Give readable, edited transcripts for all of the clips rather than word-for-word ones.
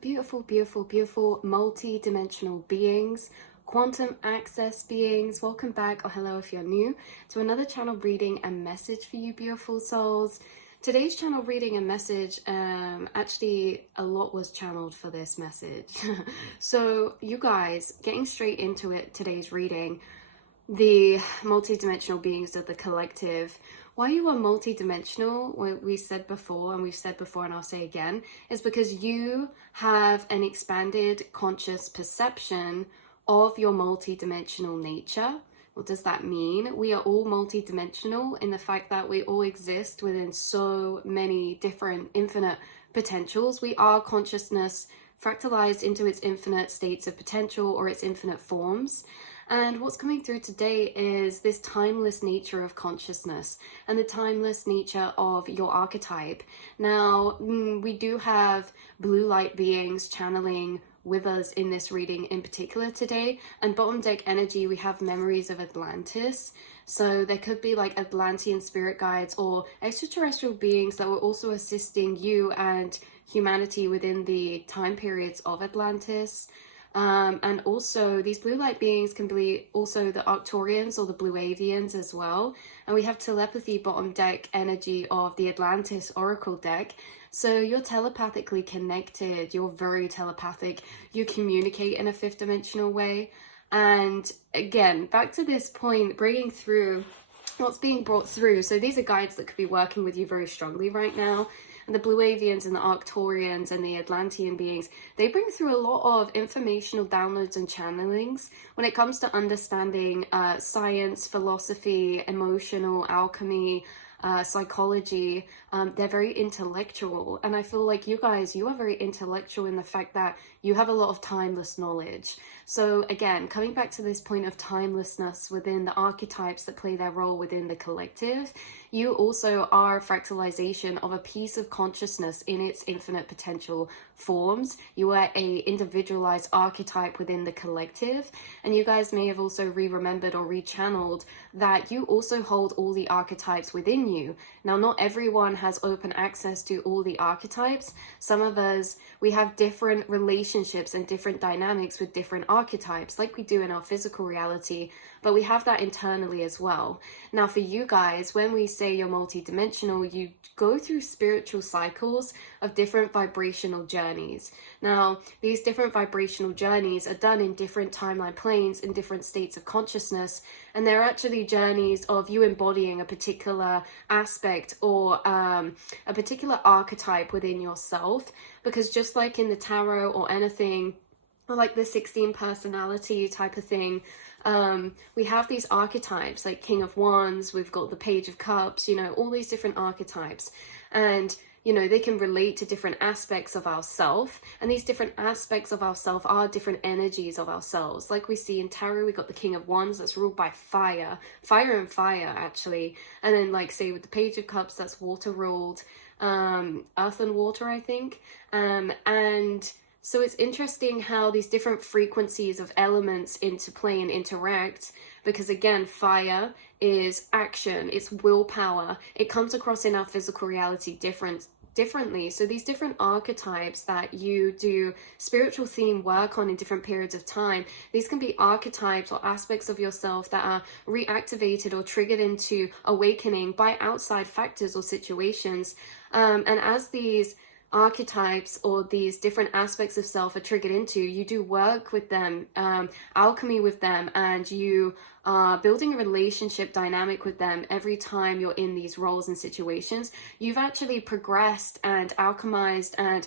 beautiful, beautiful, beautiful multi-dimensional beings, quantum access beings. Welcome back, or hello if you're new, to another channel reading and message for you beautiful souls. Today's channel reading and message, actually a lot was channeled for this message. So you guys, getting straight into it, today's reading, the multi-dimensional beings of the collective. Why you are multi-dimensional, what we said before, and we've said before and I'll say again, is because you have an expanded conscious perception of your multi-dimensional nature. What does that mean? We are all multi-dimensional in the fact that we all exist within so many different infinite potentials. We are consciousness fractalized into its infinite states of potential or its infinite forms. And what's coming through today is this timeless nature of consciousness and the timeless nature of your archetype. Now, we do have blue light beings channeling with us in this reading in particular today. And bottom deck energy, we have memories of Atlantis. So there could be like Atlantean spirit guides or extraterrestrial beings that were also assisting you and humanity within the time periods of Atlantis. And also these blue light beings can be also the Arcturians or the Blue Avians as well. And we have telepathy bottom deck energy of the Atlantis Oracle deck. So you're telepathically connected, you're very telepathic, you communicate in a fifth dimensional way. And again, back to this point, bringing through what's being brought through. So these are guides that could be working with you very strongly right now. And the Blue Avians and the Arcturians and the Atlantean beings, they bring through a lot of informational downloads and channelings when it comes to understanding science, philosophy, emotional alchemy, psychology. They're very intellectual, and I feel like you guys, you are very intellectual in the fact that you have a lot of timeless knowledge. So again, coming back to this point of timelessness within the archetypes that play their role within the collective, you also are a fractalization of a piece of consciousness in its infinite potential forms. You are a individualized archetype within the collective, and you guys may have also re-remembered or re-channeled that you also hold all the archetypes within you. Now, not everyone has open access to all the archetypes. Some of us, we have different relationships and different dynamics with different archetypes, like we do in our physical reality, but we have that internally as well. Now, for you guys, when we say you're multidimensional, you go through spiritual cycles of different vibrational journeys. Now, these different vibrational journeys are done in different timeline planes, in different states of consciousness, and they're actually journeys of you embodying a particular aspect or a particular archetype within yourself. Because just like in the tarot or anything, or like the 16 personality type of thing, we have these archetypes like King of Wands, we've got the Page of Cups, you know, all these different archetypes. And you know, they can relate to different aspects of ourself, and these different aspects of ourself are different energies of ourselves. Like we see in tarot, we got the King of Wands that's ruled by fire and fire actually, and then like say with the Page of Cups, that's water ruled, earth and water, I think, and so it's interesting how these different frequencies of elements interplay and interact, because again, fire is action, it's willpower. It comes across in our physical reality differently. So these different archetypes that you do spiritual theme work on in different periods of time, these can be archetypes or aspects of yourself that are reactivated or triggered into awakening by outside factors or situations. And as these archetypes or these different aspects of self are triggered into, you do work with them, alchemy with them, and you are building a relationship dynamic with them every time you're in these roles and situations. You've actually progressed and alchemized and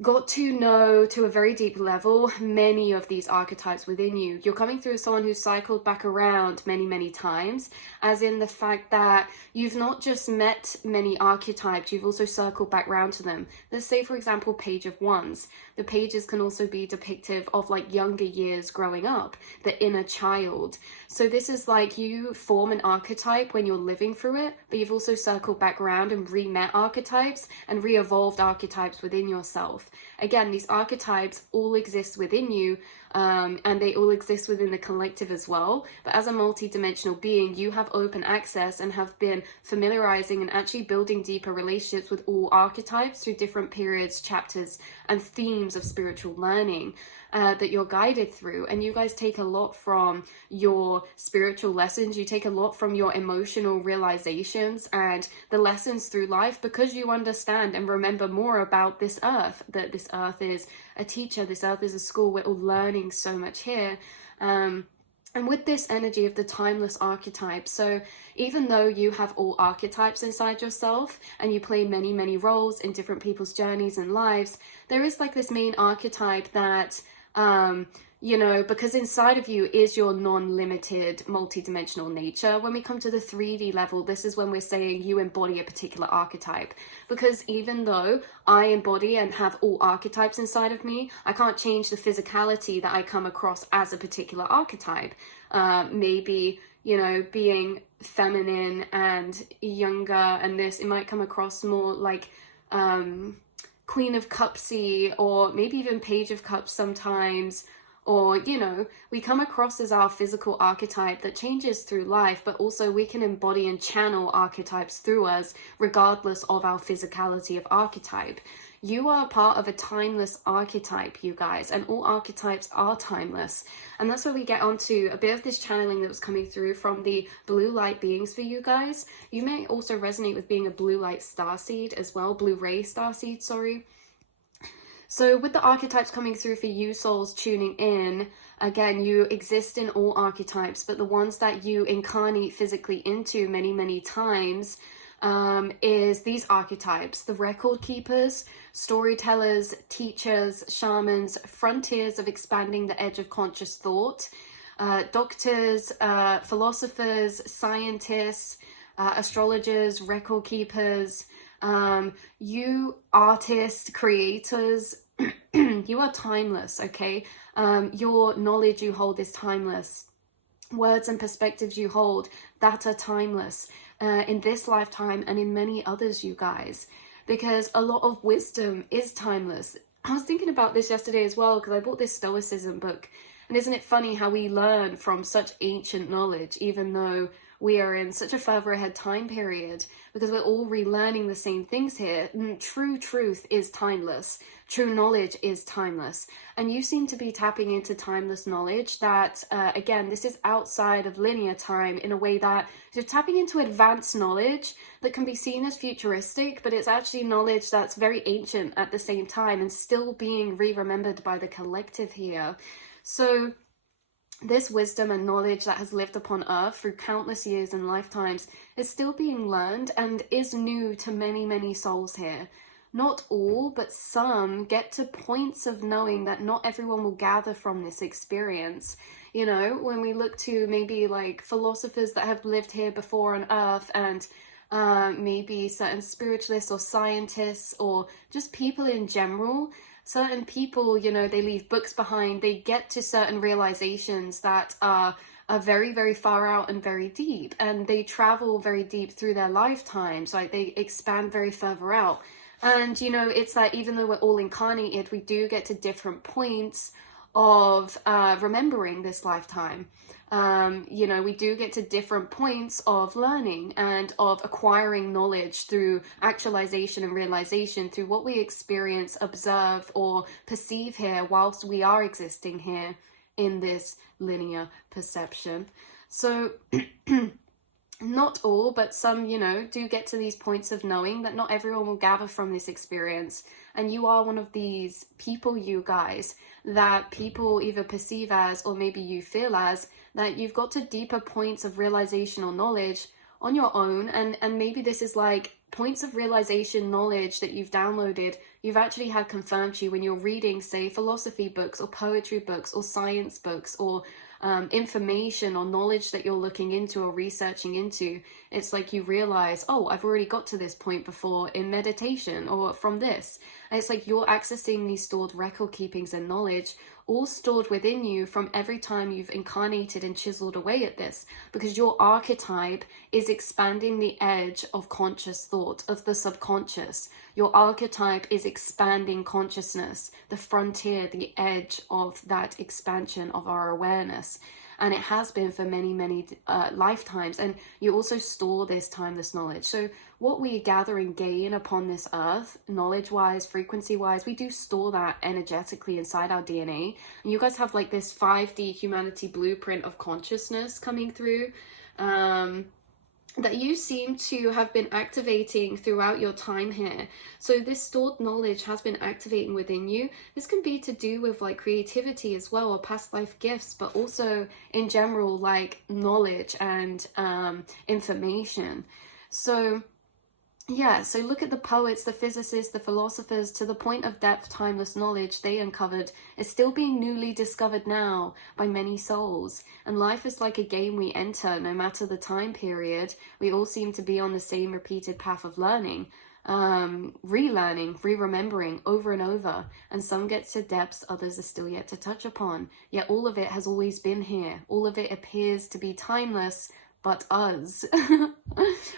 got to know to a very deep level many of these archetypes within you. You're coming through as someone who's cycled back around many times, as in the fact that you've not just met many archetypes, you've also circled back around to them. Let's say, for example, Page of Wands. The pages can also be depictive of like younger years growing up, the inner child. So this is like you form an archetype when you're living through it, but you've also circled back around and re-met archetypes and re-evolved archetypes within yourself. yourself. Again, these archetypes all exist within you, and they all exist within the collective as well. But as a multi-dimensional being, you have open access and have been familiarizing and actually building deeper relationships with all archetypes through different periods, chapters, and themes of spiritual learning that you're guided through. And you guys take a lot from your spiritual lessons. You take a lot from your emotional realizations and the lessons through life, because you understand and remember more about this earth, that this earth is a teacher, this earth is a school. We're all learning so much here. And with this energy of the timeless archetype, so even though you have all archetypes inside yourself and you play many, many roles in different people's journeys and lives, there is like this main archetype that, you know, because inside of you is your non-limited multi-dimensional nature. When we come to the 3D level, this is when we're saying you embody a particular archetype. Because even though I embody and have all archetypes inside of me, I can't change the physicality that I come across as a particular archetype. Maybe, you know, being feminine and younger and this, it might come across more like Queen of Cupsy, or maybe even Page of Cups sometimes. Or, you know, we come across as our physical archetype that changes through life, but also we can embody and channel archetypes through us regardless of our physicality of archetype. You are part of a timeless archetype, you guys, and all archetypes are timeless. And that's where we get onto a bit of this channeling that was coming through from the blue light beings for you guys. You may also resonate with being a blue light starseed as well, blue ray starseed, sorry. So with the archetypes coming through for you souls tuning in, again, you exist in all archetypes, but the ones that you incarnate physically into many, many times is these archetypes: the record keepers, storytellers, teachers, shamans, frontiers of expanding the edge of conscious thought, doctors, philosophers, scientists, astrologers, record keepers, you artists, creators, you are timeless, okay? Your knowledge you hold is timeless. Words and perspectives you hold, that are timeless in this lifetime and in many others, you guys, because a lot of wisdom is timeless. I was thinking about this yesterday as well, because I bought this Stoicism book, and isn't it funny how we learn from such ancient knowledge, even though we are in such a further ahead time period, because we're all relearning the same things here. True truth is timeless. True knowledge is timeless. And you seem to be tapping into timeless knowledge that, again, this is outside of linear time in a way that you're tapping into advanced knowledge that can be seen as futuristic, but it's actually knowledge that's very ancient at the same time and still being re-remembered by the collective here. So this wisdom and knowledge that has lived upon earth through countless years and lifetimes is still being learned and is new to many, many souls here. Not all, but some get to points of knowing that not everyone will gather from this experience. You know, when we look to maybe like philosophers that have lived here before on earth, and maybe certain spiritualists or scientists or just people in general, certain people, you know, they leave books behind, they get to certain realizations that are very, very far out and very deep, and they travel very deep through their lifetimes, like they expand very further out. And, you know, it's like, even though we're all incarnated, we do get to different points of remembering this lifetime. You know, we do get to different points of learning and of acquiring knowledge through actualization and realization through what we experience, observe, or perceive here whilst we are existing here in this linear perception. So not all, but some, you know, do get to these points of knowing that not everyone will gather from this experience. And you are one of these people, you guys, that people either perceive as, or maybe you feel as, that you've got to deeper points of realization or knowledge on your own. And maybe this is like points of realization knowledge that you've downloaded, you've actually had confirmed to you when you're reading, say, philosophy books or poetry books or science books or information or knowledge that you're looking into or researching into. It's like you realize, oh, I've already got to this point before in meditation or from this. And it's like you're accessing these stored record keepings and knowledge, all stored within you from every time you've incarnated and chiseled away at this, because your archetype is expanding the edge of conscious thought, of the subconscious. Your archetype is expanding consciousness, the frontier, the edge of that expansion of our awareness. And it has been for many, many lifetimes. And you also store this timeless knowledge. So what we gather and gain upon this earth, knowledge-wise, frequency-wise, we do store that energetically inside our DNA. And you guys have like this 5D humanity blueprint of consciousness coming through, that you seem to have been activating throughout your time here. So this stored knowledge has been activating within you. This can be to do with like creativity as well, or past life gifts, but also in general like knowledge and information. So yeah, so look at the poets, the physicists, the philosophers. To the point of depth, timeless knowledge they uncovered is still being newly discovered now by many souls. And life is like a game we enter, no matter the time period. We all seem to be on the same repeated path of learning, relearning, re-remembering over and over. And some get to depths others are still yet to touch upon. Yet all of it has always been here. All of it appears to be timeless, but us.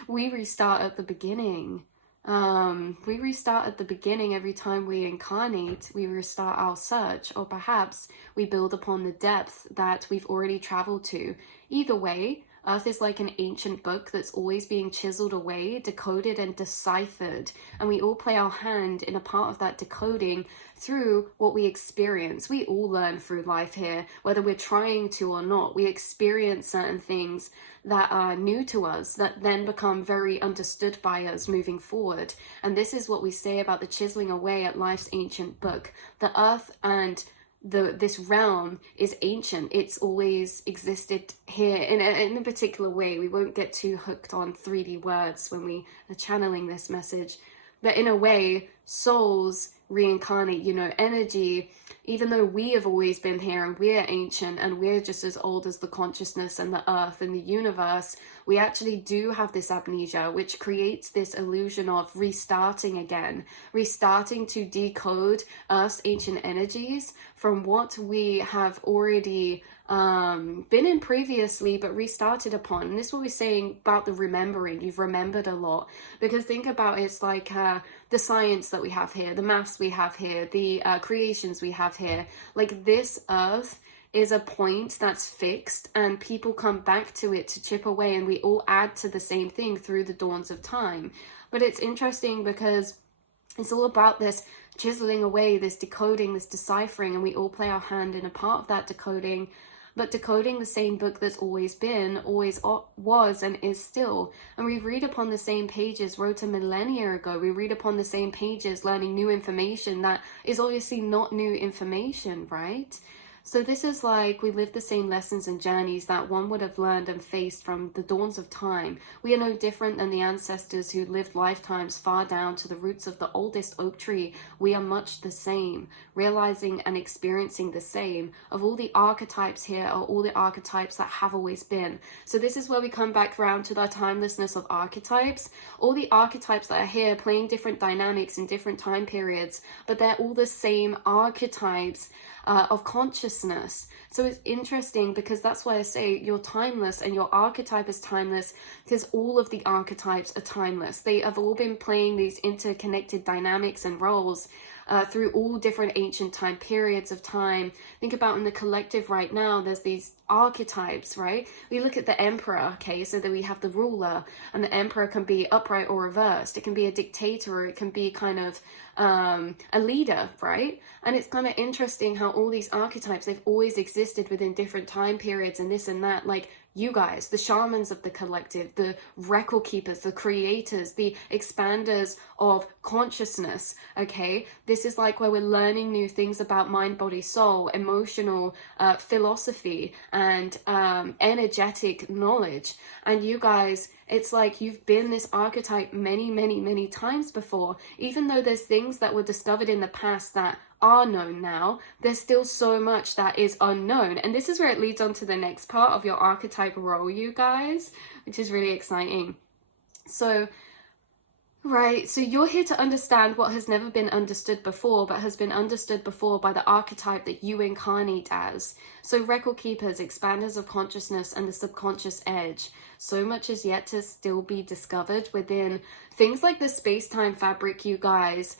We restart at the beginning. We restart at the beginning every time we incarnate. We restart our search, or perhaps we build upon the depth that we've already traveled to. Either way, Earth is like an ancient book that's always being chiseled away, decoded and deciphered, and we all play our hand in a part of that decoding through what we experience. We all learn through life here, whether we're trying to or not. We experience certain things that are new to us that then become very understood by us moving forward. And this is what we say about the chiseling away at life's ancient book. The earth and this realm is ancient. It's always existed here in a particular way. We won't get too hooked on 3D words when we are channeling this message, but in a way, souls reincarnate, you know, energy. Even though we have always been here and we're ancient and we're just as old as the consciousness and the earth and the universe, we actually do have this amnesia, which creates this illusion of restarting again, restarting to decode Earth's ancient energies from what we have already been in previously, but restarted upon. And this is what we're saying about the remembering. You've remembered a lot, because think about it, it's like the science that we have here, the maths we have here, the creations we have here. Like, this earth is a point that's fixed, and people come back to it to chip away, and we all add to the same thing through the dawns of time. But it's interesting because it's all about this chiseling away, this decoding, this deciphering, and we all play our hand in a part of that decoding, but decoding the same book that's always been, always was, and is still. And we read upon the same pages wrote a millennia ago. We read upon the same pages learning new information that is obviously not new information, right? So this is like we live the same lessons and journeys that one would have learned and faced from the dawns of time. We are no different than the ancestors who lived lifetimes far down to the roots of the oldest oak tree. We are much the same, realizing and experiencing the same. Of all the archetypes here are all the archetypes that have always been. So this is where we come back around to the timelessness of archetypes. All the archetypes that are here playing different dynamics in different time periods, but they're all the same archetypes of consciousness. So it's interesting because that's why I say you're timeless and your archetype is timeless, because all of the archetypes are timeless. They have all been playing these interconnected dynamics and roles through all different ancient time periods of time. Think about in the collective right now, there's these archetypes, right? We look at the emperor, okay, so that we have the ruler, and the emperor can be upright or reversed. It can be a dictator, or it can be kind of a leader, right? And it's kind of interesting how all these archetypes, they've always existed within different time periods and this and that. Like, you guys, the shamans of the collective, the record keepers, the creators, the expanders of consciousness, okay? This is like where we're learning new things about mind, body, soul, emotional philosophy, and energetic knowledge. And you guys, it's like you've been this archetype many, many, many times before. Even though there's things that were discovered in the past that are known now, there's still so much that is unknown. And this is where it leads on to the next part of your archetype role, you guys, which is really exciting. So Right, so you're here to understand what has never been understood before, but has been understood before by the archetype that you incarnate as. So, record keepers, expanders of consciousness, and the subconscious edge. So much is yet to still be discovered within things like the space time fabric, you guys.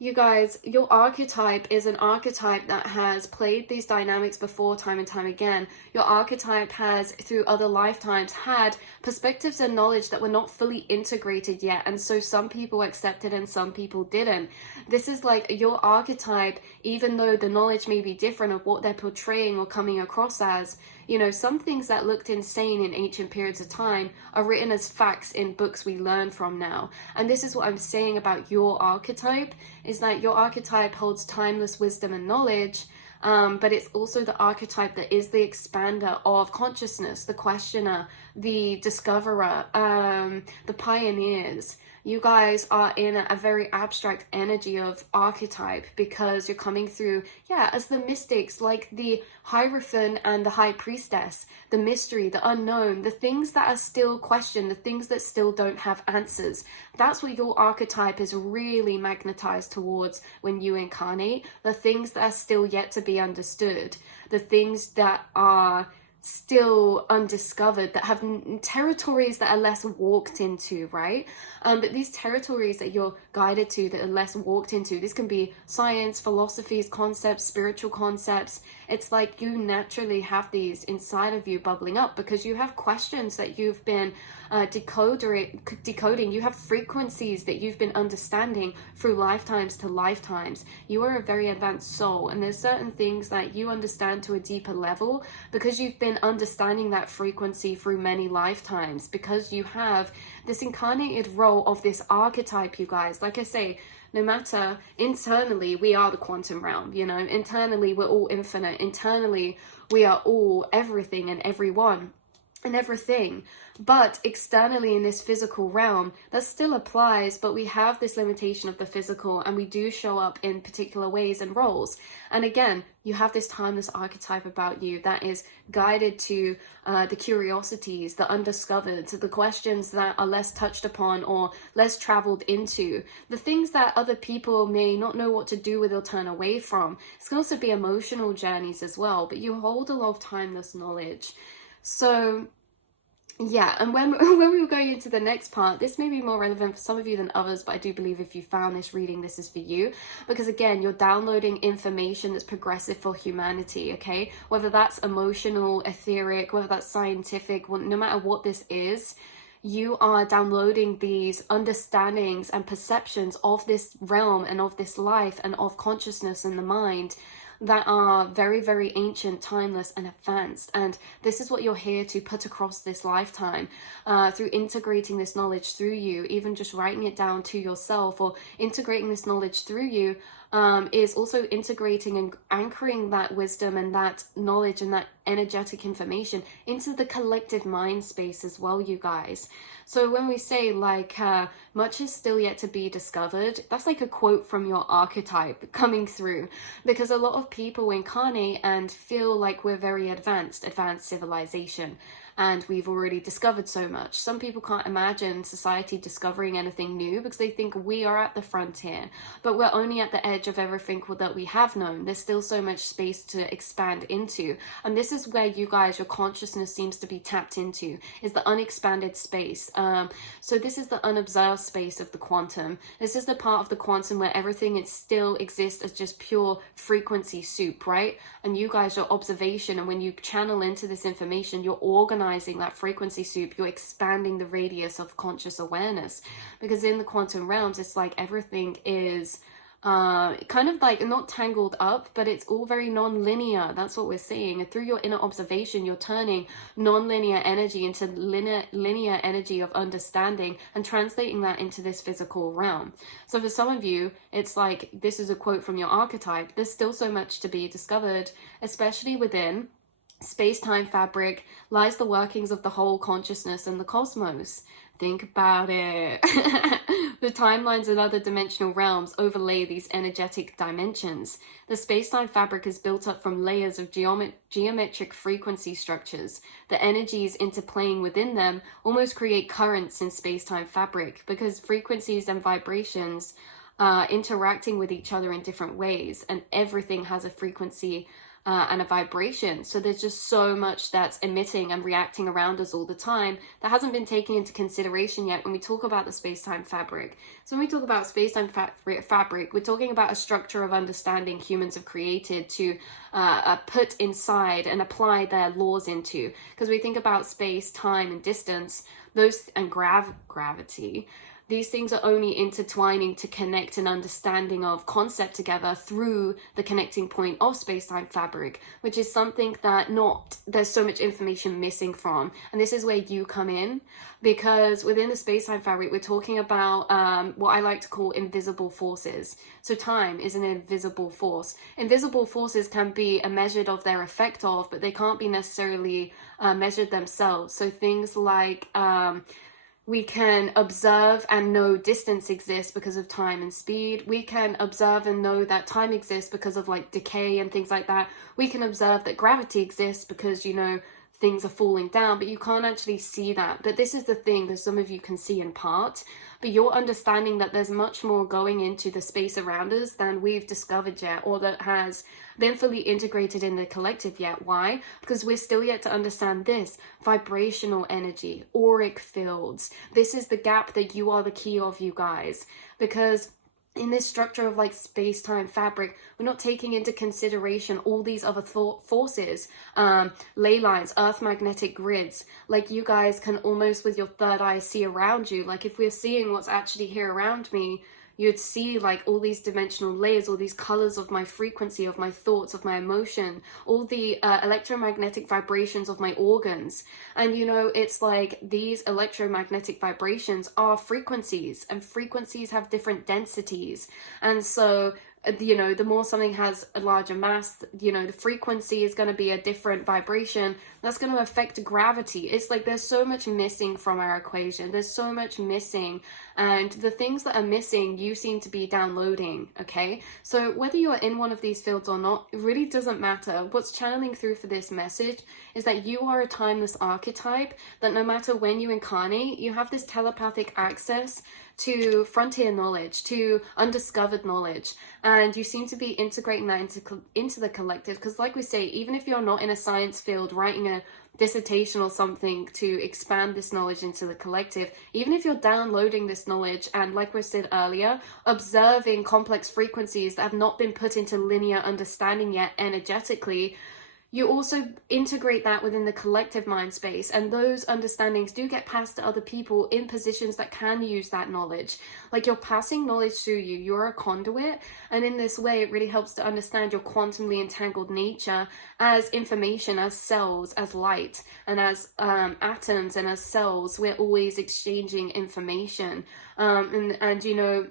You guys, your archetype is an archetype that has played these dynamics before time and time again. Your archetype has, through other lifetimes, had perspectives and knowledge that were not fully integrated yet. And so some people accepted and some people didn't. This is like your archetype, even though the knowledge may be different of what they're portraying or coming across as. You know, some things that looked insane in ancient periods of time are written as facts in books we learn from now. And this is what I'm saying about your archetype, is that your archetype holds timeless wisdom and knowledge, but it's also the archetype that is the expander of consciousness, the questioner, the discoverer, the pioneers. You guys are in a very abstract energy of archetype because you're coming through, as the mystics, like the Hierophant and the High Priestess, the mystery, the unknown, the things that are still questioned, the things that still don't have answers. That's what your archetype is really magnetized towards when you incarnate, the things that are still yet to be understood, the things that are still undiscovered, that have territories that are less walked into, right? But these territories that you're guided to that are less walked into, this can be science, philosophies, concepts, spiritual concepts. It's like you naturally have these inside of you bubbling up because you have questions that you've been decoding. You have frequencies that you've been understanding through lifetimes to lifetimes. You are a very advanced soul, and there's certain things that you understand to a deeper level because you've been understanding that frequency through many lifetimes, because you have this incarnated role of this archetype, you guys. Like I say, no matter, internally we are the quantum realm, you know, internally we're all infinite, internally we are all everything and everyone and everything. But externally in this physical realm, that still applies, but we have this limitation of the physical, and we do show up in particular ways and roles. And again, you have this timeless archetype about you that is guided to the curiosities, the undiscovered, to the questions that are less touched upon or less traveled into, the things that other people may not know what to do with or turn away from. It can also be emotional journeys as well, but you hold a lot of timeless knowledge. So yeah, and when we were going into the next part, this may be more relevant for some of you than others, but I do believe if you found this reading, this is for you. Because again, you're downloading information that's progressive for humanity, okay? Whether that's emotional, etheric, whether that's scientific, no matter what this is, you are downloading these understandings and perceptions of this realm and of this life and of consciousness and the mind that are very, very ancient, timeless, and advanced. And this is what you're here to put across this lifetime through integrating this knowledge through you, even just writing it down to yourself or integrating this knowledge through you. Is also integrating and anchoring that wisdom and that knowledge and that energetic information into the collective mind space as well, you guys. So when we say like much is still yet to be discovered, that's like a quote from your archetype coming through, because a lot of people incarnate and feel like we're very advanced civilization, and we've already discovered so much. Some people can't imagine society discovering anything new because they think we are at the frontier, but we're only at the edge of everything that we have known. There's still so much space to expand into, and this is where you guys, your consciousness seems to be tapped into, is the unexpanded space. So this is the unobserved space of the quantum. This is the part of the quantum where everything still exists as just pure frequency soup, right? And you guys, your observation, and when you channel into this information, you're organizing that frequency soup, you're expanding the radius of conscious awareness. Because in the quantum realms, it's like everything is kind of like not tangled up, but it's all very non-linear. That's what we're seeing. And through your inner observation, you're turning non-linear energy into linear energy of understanding and translating that into this physical realm. So for some of you, it's like, this is a quote from your archetype. There's still so much to be discovered, especially within space-time fabric lies the workings of the whole consciousness and the cosmos. Think about it. The timelines and other dimensional realms overlay these energetic dimensions. The space-time fabric is built up from layers of geometric frequency structures. The energies interplaying within them almost create currents in space-time fabric, because frequencies and vibrations interacting with each other in different ways, and everything has a frequency and a vibration. So there's just so much that's emitting and reacting around us all the time that hasn't been taken into consideration yet when we talk about the space-time fabric. So when we talk about space-time fabric, we're talking about a structure of understanding humans have created to put inside and apply their laws into. Because we think about space, time, and distance, those, and gravity. These things are only intertwining to connect an understanding of concept together through the connecting point of space-time fabric, which is something that there's so much information missing from. And this is where you come in, because within the space-time fabric, we're talking about what I like to call invisible forces. So time is an invisible force. Invisible forces can be measured of their effect of, but they can't be necessarily measured themselves. So things like we can observe and know distance exists because of time and speed. We can observe and know that time exists because of like decay and things like that. We can observe that gravity exists because, you know, things are falling down, but you can't actually see that. But this is the thing that some of you can see in part, but you're understanding that there's much more going into the space around us than we've discovered yet, or that has been fully integrated in the collective yet. Why? Because we're still yet to understand this vibrational energy, auric fields. This is the gap that you are the key of, you guys, because in this structure of like space-time fabric, we're not taking into consideration all these other forces, ley lines, earth magnetic grids. Like you guys can almost with your third eye see around you. Like if we're seeing what's actually here around me, you'd see like all these dimensional layers, all these colors of my frequency, of my thoughts, of my emotion, all the electromagnetic vibrations of my organs. And you know, it's like these electromagnetic vibrations are frequencies, and frequencies have different densities. And so you know, the more something has a larger mass, you know, the frequency is going to be a different vibration that's going to affect gravity. It's like there's so much missing from our equation. There's so much missing, and the things that are missing you seem to be downloading. Okay, so whether you're in one of these fields or not, it really doesn't matter. What's channeling through for this message is that you are a timeless archetype, that no matter when you incarnate, you have this telepathic access to frontier knowledge, to undiscovered knowledge, and you seem to be integrating that into the collective. Because like we say, even if you're not in a science field writing a dissertation or something to expand this knowledge into the collective, even if you're downloading this knowledge and, like we said earlier, observing complex frequencies that have not been put into linear understanding yet energetically, you also integrate that within the collective mind space, and those understandings do get passed to other people in positions that can use that knowledge. Like you're passing knowledge through you, you're a conduit, and in this way it really helps to understand your quantumly entangled nature as information, as cells, as light, and as atoms, and as cells. We're always exchanging information, and you know,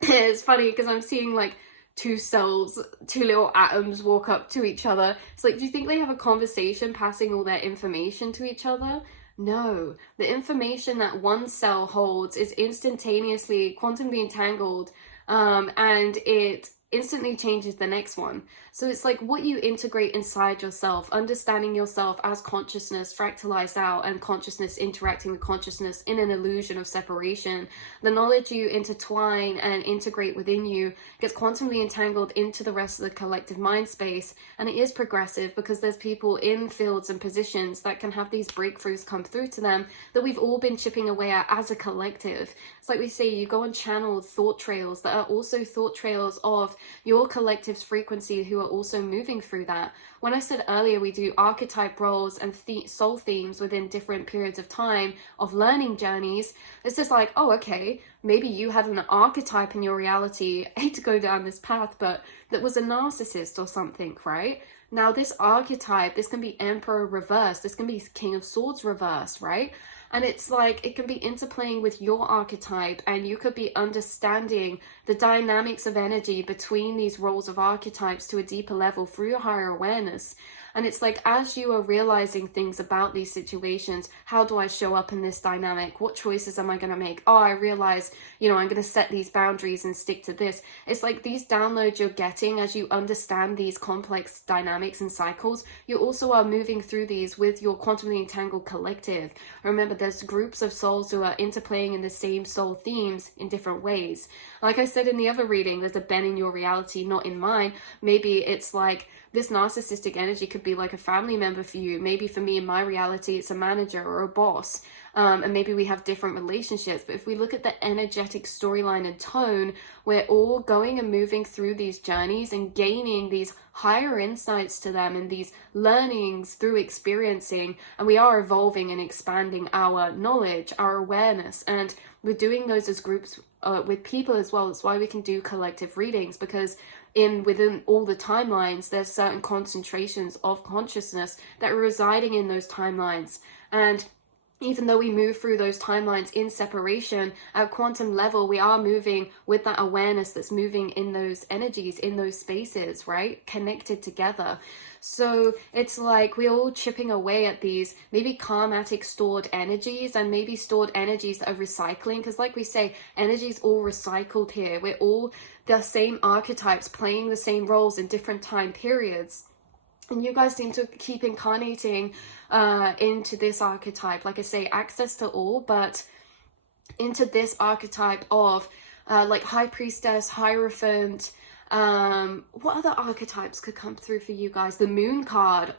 it's funny because I'm seeing like two cells, two little atoms walk up to each other. It's like, do you think they have a conversation passing all their information to each other? No, the information that one cell holds is instantaneously quantumly entangled, and it instantly changes the next one. So it's like what you integrate inside yourself, understanding yourself as consciousness fractalized out, and consciousness interacting with consciousness in an illusion of separation. The knowledge you intertwine and integrate within you gets quantumly entangled into the rest of the collective mind space, and it is progressive because there's people in fields and positions that can have these breakthroughs come through to them that we've all been chipping away at as a collective. It's like we say, you go on channeled thought trails that are also thought trails of your collective's frequency who are also moving through that. When I said earlier we do archetype roles and soul themes within different periods of time of learning journeys, it's just like, oh, okay, maybe you had an archetype in your reality, I hate to go down this path, but that was a narcissist or something, right? Now this archetype, this can be Emperor reverse, this can be King of Swords reverse, right? And it's like, it can be interplaying with your archetype, and you could be understanding the dynamics of energy between these roles of archetypes to a deeper level through your higher awareness. And it's like, as you are realizing things about these situations, how do I show up in this dynamic? What choices am I going to make? Oh, I realize, you know, I'm going to set these boundaries and stick to this. It's like these downloads you're getting as you understand these complex dynamics and cycles. You also are moving through these with your quantumly entangled collective. Remember, there's groups of souls who are interplaying in the same soul themes in different ways. Like I said in the other reading, there's a bend in your reality, not in mine. Maybe it's like this narcissistic energy could be like a family member for you. Maybe for me, in my reality, it's a manager or a boss. And maybe we have different relationships. But if we look at the energetic storyline and tone, we're all going and moving through these journeys and gaining these higher insights to them and these learnings through experiencing. And we are evolving and expanding our knowledge, our awareness. And we're doing those as groups with people as well. That's why we can do collective readings, because within all the timelines, there's certain concentrations of consciousness that are residing in those timelines. And even though we move through those timelines in separation, at quantum level, we are moving with that awareness that's moving in those energies, in those spaces, right? Connected together. So it's like we're all chipping away at these maybe karmatic stored energies, and maybe stored energies that are recycling. Because like we say, energy is all recycled here. We're all the same archetypes playing the same roles in different time periods. And you guys seem to keep incarnating into this archetype. Like I say, access to all, but into this archetype of like High Priestess, Hierophant. What other archetypes could come through for you guys? The Moon card.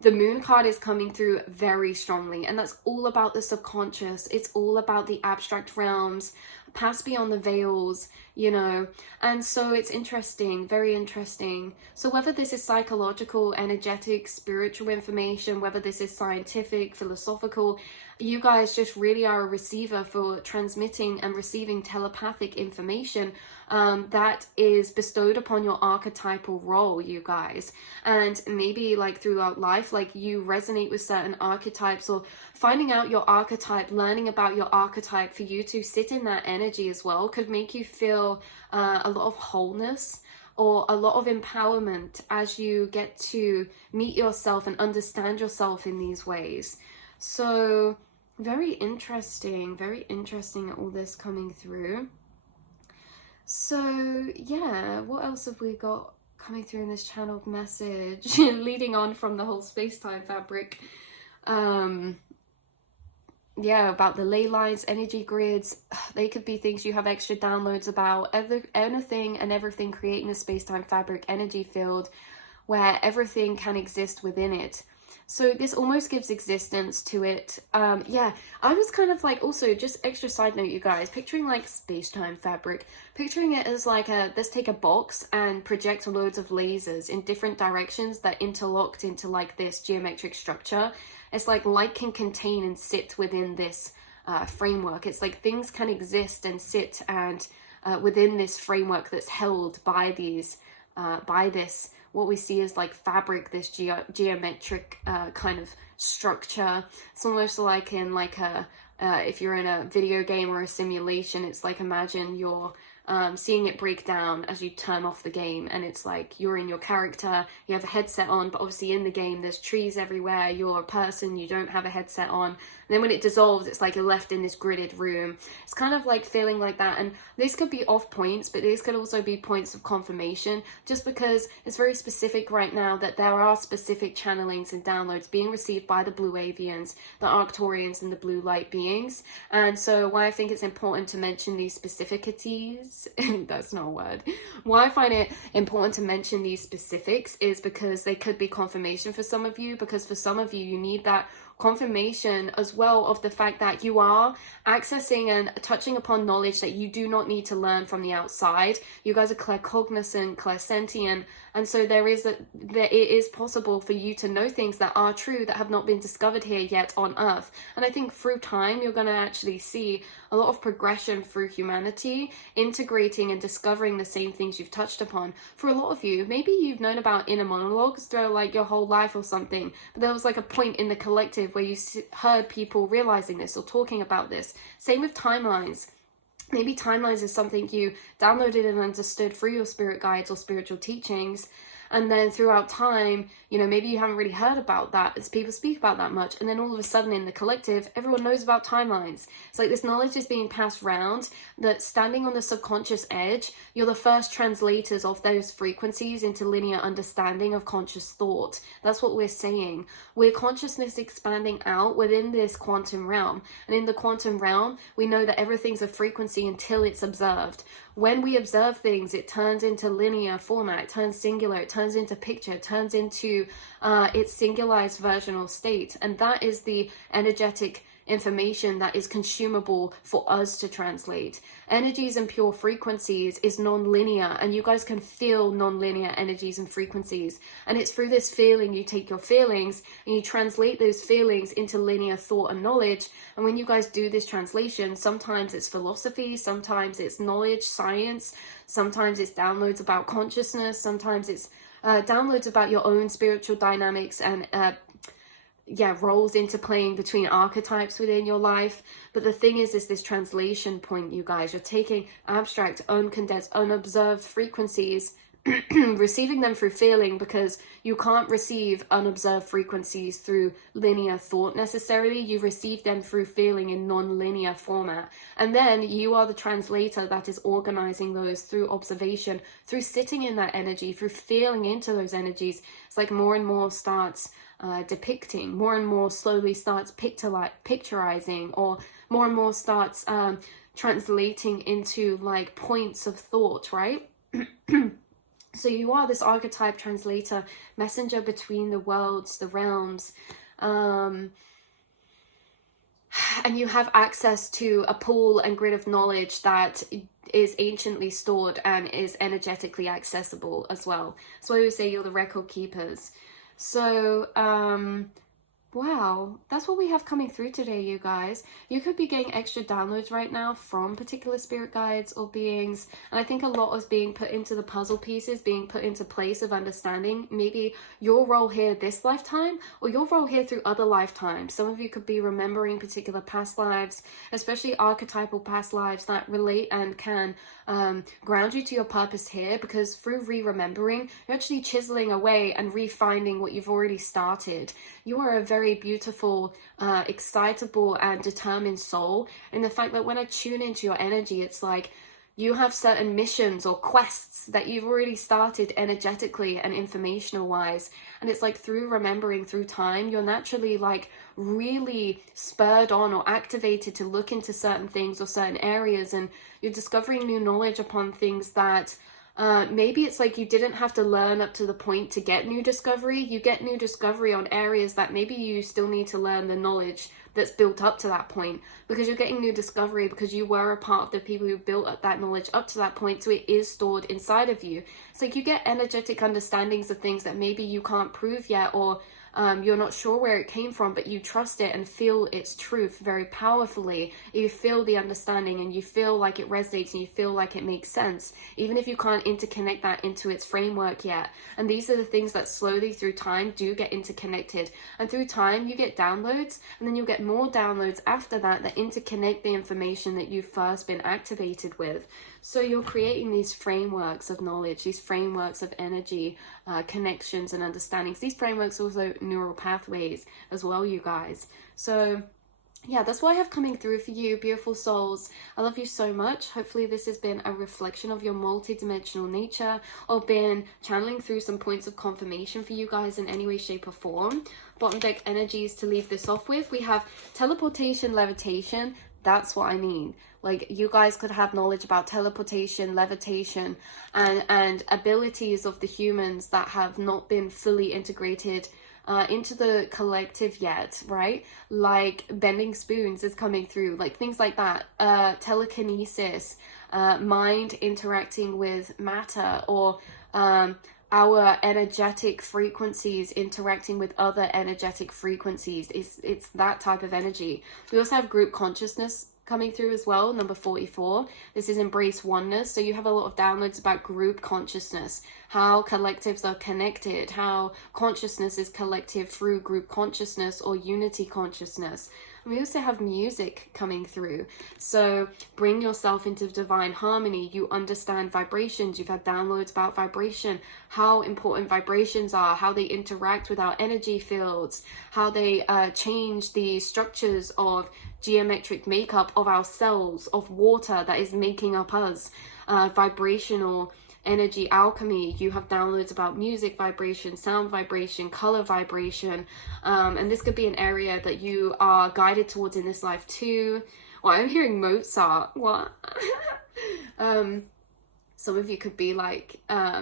The Moon card is coming through very strongly, and that's all about the subconscious. It's all about the abstract realms, past beyond the veils, you know. And so it's interesting, very interesting. So whether this is psychological, energetic, spiritual information, whether this is scientific, philosophical, you guys just really are a receiver for transmitting and receiving telepathic information that is bestowed upon your archetypal role, you guys. And maybe like throughout life, like you resonate with certain archetypes, or finding out your archetype, learning about your archetype for you to sit in that energy as well could make you feel a lot of wholeness or a lot of empowerment as you get to meet yourself and understand yourself in these ways. So very interesting all this coming through. So yeah, what else have we got coming through in this channeled message? Leading on from the whole space-time fabric. Yeah, about the ley lines, energy grids. They could be things you have extra downloads about. Anything and everything creating a space-time fabric energy field where everything can exist within it. So this almost gives existence to it. Yeah, I was kind of like, also just extra side note, you guys, picturing like space-time fabric, picturing it as like let's take a box and project loads of lasers in different directions that interlocked into like this geometric structure. It's like light can contain and sit within this framework. It's like things can exist and sit and within this framework that's held by these, by this, what we see is like fabric, this geometric kind of structure. It's almost like in like a, if you're in a video game or a simulation, it's like imagine you're seeing it break down as you turn off the game, and it's like you're in your character, you have a headset on, but obviously in the game there's trees everywhere, you're a person, you don't have a headset on, and then when it dissolves, it's like you're left in this gridded room. It's kind of like feeling like that, and this could be off points, but these could also be points of confirmation, just because it's very specific right now that there are specific channelings and downloads being received by the blue avians, the Arcturians, and the blue light beings. And so why I think it's important to mention these specificities, that's not a word, why I find it important to mention these specifics is because they could be confirmation for some of you, because for some of you, you need that confirmation as well of the fact that you are accessing and touching upon knowledge that you do not need to learn from the outside. You guys are claircognizant, clairsentient, and so it is possible for you to know things that are true that have not been discovered here yet on Earth. And I think through time, you're going to actually see a lot of progression through humanity, integrating and discovering the same things you've touched upon. For a lot of you, maybe you've known about inner monologues throughout like your whole life or something, but there was like a point in the collective where you heard people realizing this or talking about this. Same with timelines. Maybe timelines is something you downloaded and understood through your spirit guides or spiritual teachings. And then throughout time, you know, maybe you haven't really heard about that as people speak about that much. And then all of a sudden in the collective, everyone knows about timelines. It's like this knowledge is being passed around, that standing on the subconscious edge, you're the first translators of those frequencies into linear understanding of conscious thought. That's what we're saying. We're consciousness expanding out within this quantum realm. And in the quantum realm, we know that everything's a frequency until it's observed. When we observe things, it turns into linear format, it turns singular, it turns into picture, it turns into its singularized version or state. And that is the energetic information that is consumable for us to translate. Energies and pure frequencies is non-linear, and you guys can feel non-linear energies and frequencies. And it's through this feeling, you take your feelings and you translate those feelings into linear thought and knowledge. And when you guys do this translation, sometimes it's philosophy, sometimes it's knowledge, science, sometimes it's downloads about consciousness, sometimes it's downloads about your own spiritual dynamics and roles interplaying between archetypes within your life. But the thing is this translation point, you guys. You're taking abstract, uncondensed, unobserved frequencies, receiving them through feeling, because you can't receive unobserved frequencies through linear thought necessarily. You receive them through feeling in non-linear format, and then you are the translator that is organizing those through observation, through sitting in that energy, through feeling into those energies. It's like more and more starts depicting, more and more slowly starts picturizing, or more and more starts translating into like points of thought, right? So you are this archetype translator, messenger between the worlds, the realms, and you have access to a pool and grid of knowledge that is anciently stored and is energetically accessible as well. So I would say you're the record keepers. So, wow, that's what we have coming through today, you guys. You could be getting extra downloads right now from particular spirit guides or beings. And I think a lot is being put into the puzzle pieces, being put into place of understanding maybe your role here this lifetime, or your role here through other lifetimes. Some of you could be remembering particular past lives, especially archetypal past lives that relate and can ground you to your purpose here, because through re-remembering, you're actually chiseling away and refinding what you've already started. You are a very beautiful, excitable and determined soul, and the fact that when I tune into your energy, it's like you have certain missions or quests that you've already started energetically and informational wise, and it's like through remembering through time, you're naturally like really spurred on or activated to look into certain things or certain areas, and you're discovering new knowledge upon things that maybe it's like you didn't have to learn up to the point to get new discovery. You get new discovery on areas that maybe you still need to learn the knowledge that's built up to that point, because you're getting new discovery because you were a part of the people who built up that knowledge up to that point, so it is stored inside of you. It's like you get energetic understandings of things that maybe you can't prove yet, or you're not sure where it came from, but you trust it and feel its truth very powerfully. You feel the understanding and you feel like it resonates and you feel like it makes sense, even if you can't interconnect that into its framework yet. And these are the things that slowly through time do get interconnected. And through time, you get downloads, and then you'll get more downloads after that that interconnect the information that you've first been activated with. So you're creating these frameworks of knowledge, these frameworks of energy, connections and understandings. These frameworks also neural pathways as well, you guys. So yeah, that's what I have coming through for you, beautiful souls. I love you so much. Hopefully this has been a reflection of your multidimensional nature, or been channeling through some points of confirmation for you guys in any way, shape or form. Bottom deck energies to leave this off with. We have teleportation, levitation. That's what I mean. Like, you guys could have knowledge about teleportation, levitation, and abilities of the humans that have not been fully integrated into the collective yet, right? Like bending spoons is coming through, like things like that. Telekinesis, mind interacting with matter, or our energetic frequencies interacting with other energetic frequencies. It's that type of energy. We also have group consciousness coming through as well, number 44. This is embrace oneness. So you have a lot of downloads about group consciousness, how collectives are connected, how consciousness is collective through group consciousness or unity consciousness. And we also have music coming through. So bring yourself into divine harmony. You understand vibrations. You've had downloads about vibration, how important vibrations are, how they interact with our energy fields, how they change the structures of geometric makeup of our cells, of water that is making up us, vibrational energy alchemy. You have downloads about music vibration, sound vibration, color vibration, and this could be an area that you are guided towards in this life too. Well, I'm hearing Mozart. What? Some of you could be like,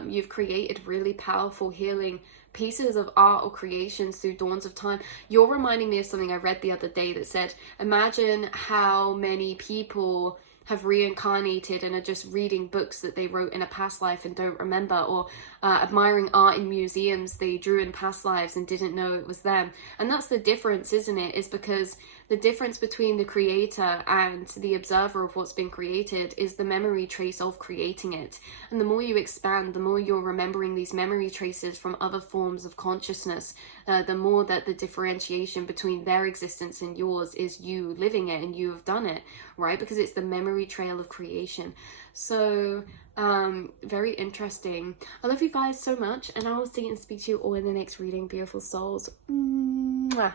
you've created really powerful healing pieces of art or creations through dawns of time. You're reminding me of something I read the other day that said, imagine how many people have reincarnated and are just reading books that they wrote in a past life and don't remember, or admiring art in museums they drew in past lives and didn't know it was them. And that's the difference, isn't it? Is because the difference between the creator and the observer of what's been created is the memory trace of creating it. And the more you expand, the more you're remembering these memory traces from other forms of consciousness, the more that the differentiation between their existence and yours is you living it and you have done it, right? Because it's the memory trail of creation. So very interesting. I love you guys so much, and I will see and speak to you all in the next reading, beautiful souls. Mwah.